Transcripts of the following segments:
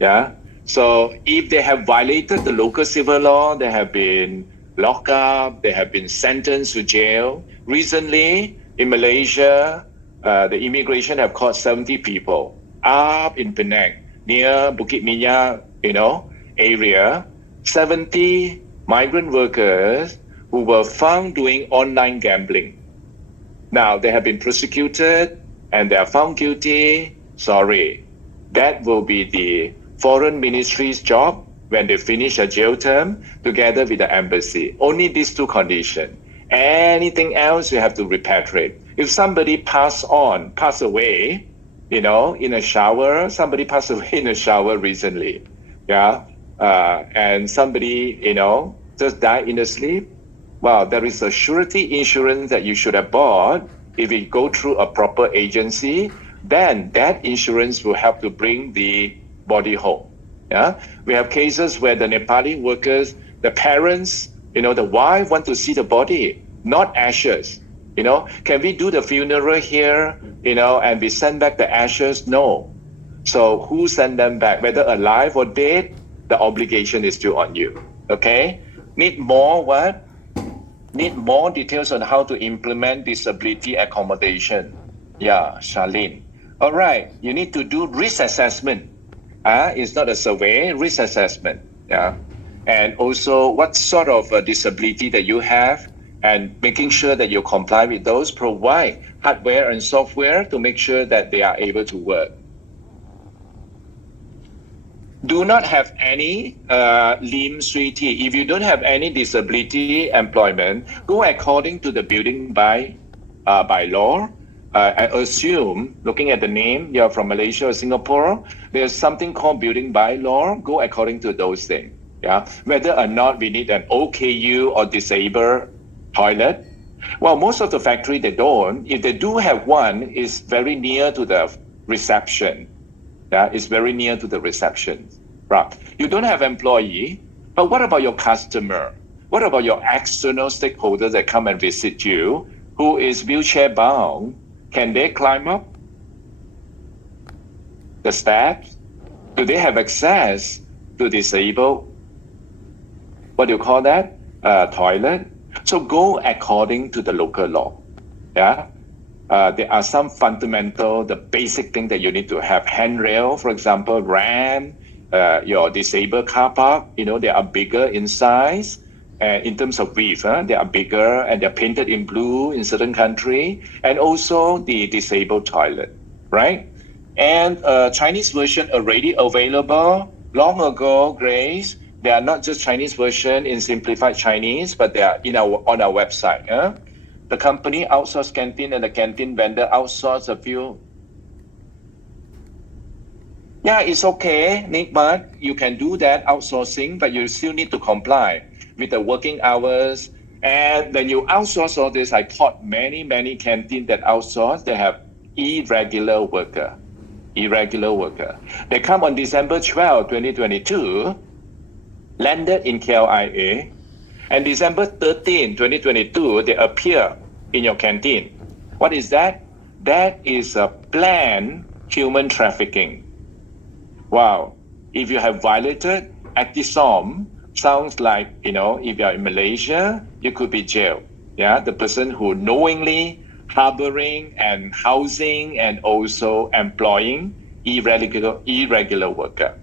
Yeah. So if they have violated the local civil law, they have been locked up, they have been sentenced to jail. Recently in Malaysia, the immigration have caught 70 people up in Penang near Bukit Minyak, area. 70 migrant workers who were found doing online gambling. Now they have been prosecuted and they are found guilty. Sorry, that will be the foreign ministry's job when they finish a jail term together with the embassy. Only these two conditions. Anything else you have to repatriate. If somebody pass away, in a shower, somebody passed away in a shower recently. Yeah. And somebody, just died in the sleep. Well, there is a surety insurance that you should have bought. If you go through a proper agency, then that insurance will help to bring the body home. Yeah, we have cases where the Nepali workers, the parents, the wife want to see the body, not ashes. Can we do the funeral here, and we send back the ashes? No. So who send them back, whether alive or dead? The obligation is still on you. Okay. Need more what? Need more details on how to implement disability accommodation. Yeah, Charlene. All right, you need to do risk assessment. It's not a survey, risk assessment. Yeah. And also what sort of disability that you have and making sure that you comply with those, provide hardware and software to make sure that they are able to work. Do not have any lim sui ti. If you don't have any disability employment, go according to the building by law. I assume, looking at the name, you're from Malaysia or Singapore, there's something called building by law. Go according to those things. Yeah, whether or not we need an OKU or disabled toilet. Well, most of the factory they don't. If they do have one, it's very near to the reception. Yeah, it's very near to the reception. Right. You don't have employee, but what about your customer? What about your external stakeholder that come and visit you, who is wheelchair bound? Can they climb up the steps? Do they have access to disabled? What do you call that? Toilet. So go according to the local law. Yeah. There are some fundamental, the basic thing that you need to have. Handrail, for example, ramp, your disabled car park, they are bigger in size. In terms of width, they are bigger and they're painted in blue in certain country. And also the disabled toilet, right? And Chinese version already available long ago, Grace. They are not just Chinese version in simplified Chinese, but they are on our website. The company outsource canteen and the canteen vendor outsource a few. Yeah, it's okay, Nick, but you can do that outsourcing, but you still need to comply with the working hours. And when you outsource all this, I taught many, many canteens that outsource, they have irregular worker. They come on December 12, 2022, landed in KLIA, and December 13, 2022, they appear in your canteen. What is that? That is a planned human trafficking. Wow. If you have violated Actisom, sounds like, if you're in Malaysia, you could be jailed. Yeah, the person who knowingly harboring and housing and also employing irregular worker.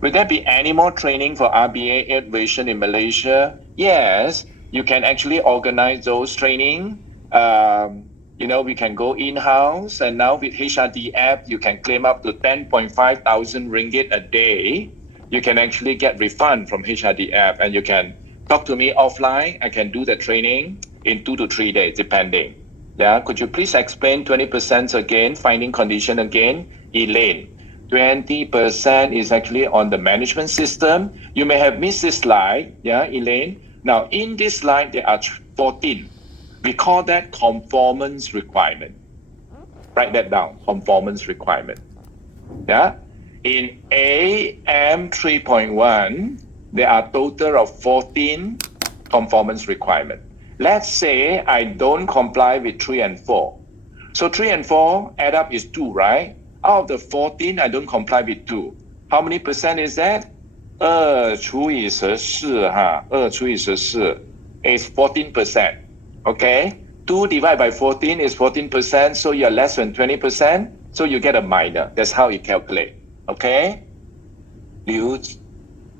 Will there be any more training for RBA 8 version in Malaysia? Yes, you can actually organize those training. We can go in-house, and now with HRD app, you can claim up to 10.5 thousand ringgit a day. You can actually get refund from HRD app, and you can talk to me offline. I can do the training in 2 to 3 days, depending. Yeah, could you please explain 20% again, finding condition again? Elaine. 20% is actually on the management system. You may have missed this slide, yeah, Elaine. Now, in this slide, there are 14. We call that conformance requirement. Write that down, conformance requirement. Yeah. In AM 3.1, there are total of 14 conformance requirement. Let's say I don't comply with 3 and 4. So 3 and 4 add up is 2, right? Out of the 14, I don't comply with 2. How many percent is that? 2除以14哈，2除以14 is 14%. Okay? 2 divided by 14 is 14%, so you're less than 20%, so you get a minor. That's how you calculate. Okay?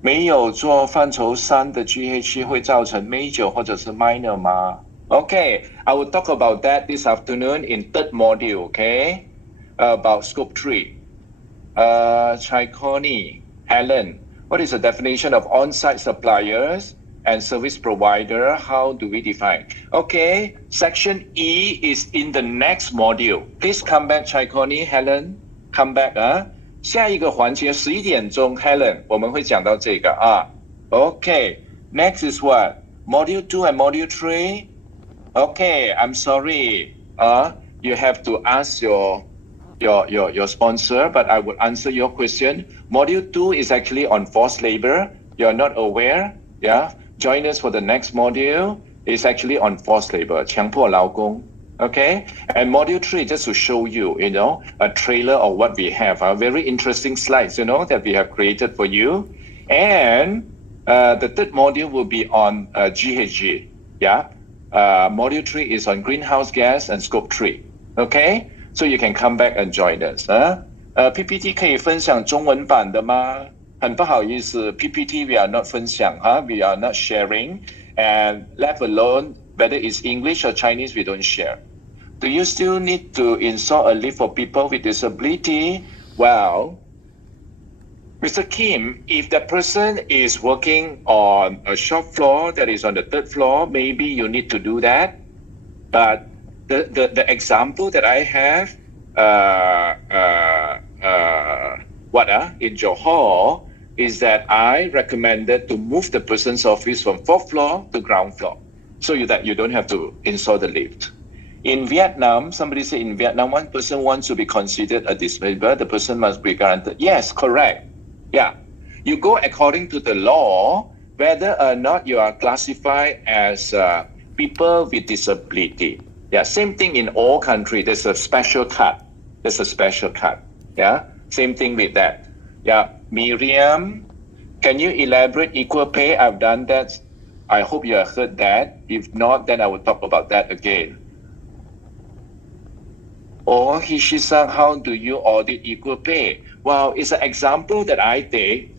没有做范畴3的 GHG 会造成 major 或者是 minor 吗？ Okay, I will talk about that this afternoon in third module, okay? About scope 3. Chikoni, Helen, what is the definition of on-site suppliers and service provider? How do we define? Okay, section E is in the next module. Please come back, Chikoni, Helen, come back. 下一个环节11点钟 Helen 我们会讲到这个啊。Okay, next is what? Module 2 and Module 3? Okay, I'm sorry. You have to ask your sponsor, but I would answer your question. Module 2 is actually on forced labor. You're not aware? Yeah. Join us for the next module. It's actually on forced labor, 强迫劳工. Okay. And module 3, just to show you, a trailer of what we have. Very interesting slides, that we have created for you. And the third module will be on GHG. Yeah. Module 3 is on greenhouse gas and scope 3. Okay. So you can come back and join us. PPT 可以分享中文版的吗？很不好意思 PPT we are not 分享 we are not sharing, and let alone whether it's English or Chinese, we don't share. Do you still need to install a lift for people with disability? Well, Mr. Kim, if the person is working on a shop floor that is on the 3rd floor, maybe you need to do that. But the example that I have in Johor is that I recommended to move the person's office from 4th floor to ground floor so that you don't have to install the lift. In Vietnam, somebody said in Vietnam, one person wants to be considered a disabled, the person must be guaranteed. Yes, correct. Yeah. You go according to the law, whether or not you are classified as people with disability. Yeah, same thing in all countries. There's a special cut. Yeah, same thing with that. Yeah, Miriam, can you elaborate equal pay? I've done that. I hope you have heard that. If not, then I will talk about that again. Or Hishisan, how do you audit equal pay? Well, it's an example that I take.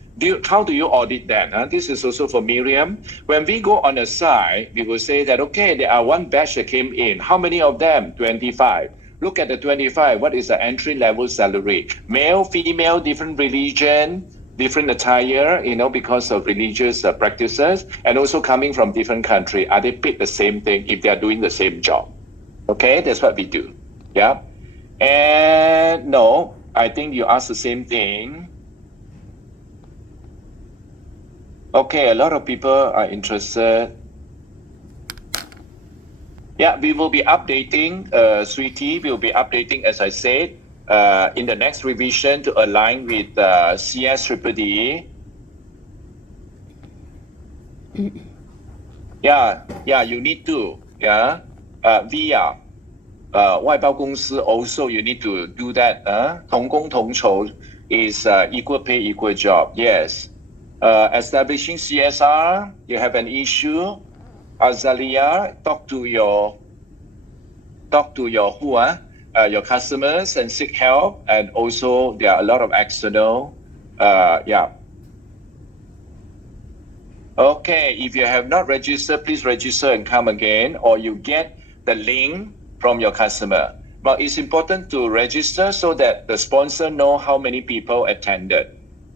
How do you audit that? This is also for Miriam. When we go on a site, we will say that, okay, there are one batch that came in. How many of them? 25. Look at the 25. What is the entry-level salary? Male, female, different religion, different attire, because of religious practices, and also coming from different country. Are they paid the same thing if they are doing the same job? Okay, that's what we do. Yeah. And no, I think you asked the same thing. Okay, a lot of people are interested. Yeah, we will be updating, Sweetie, we will be updating, as I said, in the next revision to align with CS-DDD. Yeah, you need to, via 外包公司 also you need to do that. 同工同酬 is equal pay, equal job. Yes. Establishing CSR, you have an issue. Azalia, talk to your your customers and seek help. And also there are a lot of external, Okay, if you have not registered, please register and come again, or you get the link from your customer. But it's important to register so that the sponsor know how many people attended.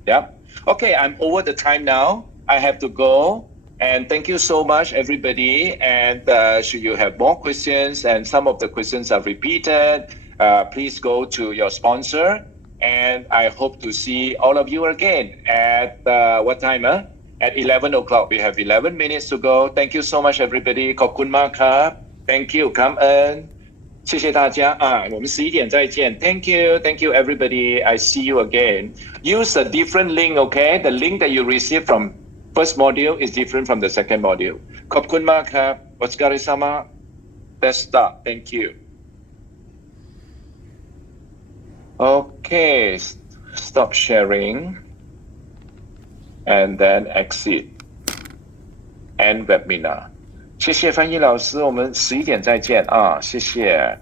Yeah. Okay, I'm over the time now. I have to go. And thank you so much, everybody. And should you have more questions, and some of the questions are repeated, please go to your sponsor. And I hope to see all of you again at what time? At 11 o'clock. We have 11 minutes to go. Thank you so much, everybody. ขอบคุณมากครับ Thank you. 感恩谢谢大家我们11点再见 Thank you everybody. I see you again. Use a different link, okay? The link that you receive from first module is different from the second module. ขอบคุณมากครับ お疲れ様 Let's start. Thank you. Okay, stop sharing. and then exit end webinar。谢谢翻译老师，我们11点再见啊，谢谢。